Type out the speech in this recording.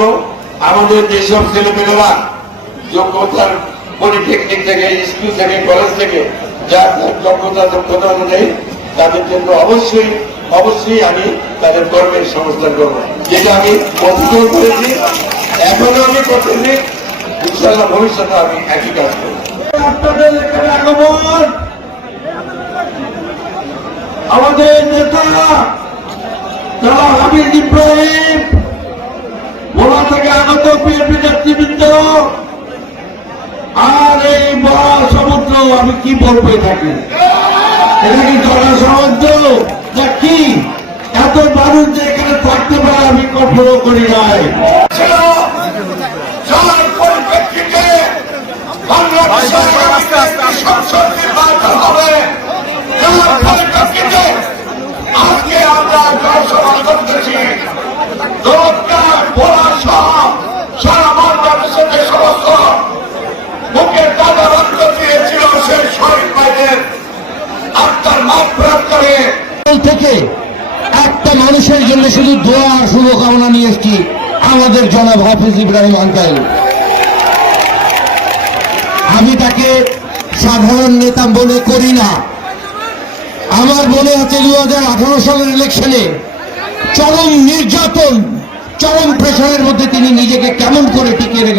রাখলো আমাদের যেসব ছেলেমেয়েরা যোগ্যতার পলিটেকনিক থেকে, স্কুল থেকে, কলেজ থেকে যার দক্ষতা অনুযায়ী তাদের জন্য অবশ্যই আমি তাদের কর্মের সংস্থান করব, যেটা আমি অধিকার করেছি, এখনো আমি করতেছি, ইনশাআল্লাহ ভবিষ্যতে আমি একই কাজ করব। আপনাদের এখানে আগমন আমাদের নেতা যারা হামিদ ইব্রাহিম ভোলা থেকে আগত বিএনপি নেতৃবৃন্দ আর এই মহাসমুদ্র, আমি কি বলবো এটাকে, এটা কি জনসমুদ্র না কি? এত মানুষ যে এখানে থাকতে পারে আমি কল্পনা করি নাই। আজকে আমরা জনসভা করতেছি, সারা বাংলাদেশের যে সমস্ত বুকের দাদা রক্ত দিয়েছিল সেই শহীদ ভাইদের আত্মার মাগফিরাত করে থেকে একটা মানুষের জন্য শুধু দোয়া আর শুভকামনা নিয়ে এসছি, আমাদের জনাব হাফিজ ইব্রাহিম আঙ্কেল। আমি তাকে সাধারণ নেতা মনে করি না। আমার মনে আছে 2018 সালের ইলেকশনে চরম নির্যাতন, চরম প্রেশারের মধ্যে তিনি নিজেকে কেমন করে টিকিয়ে রেখে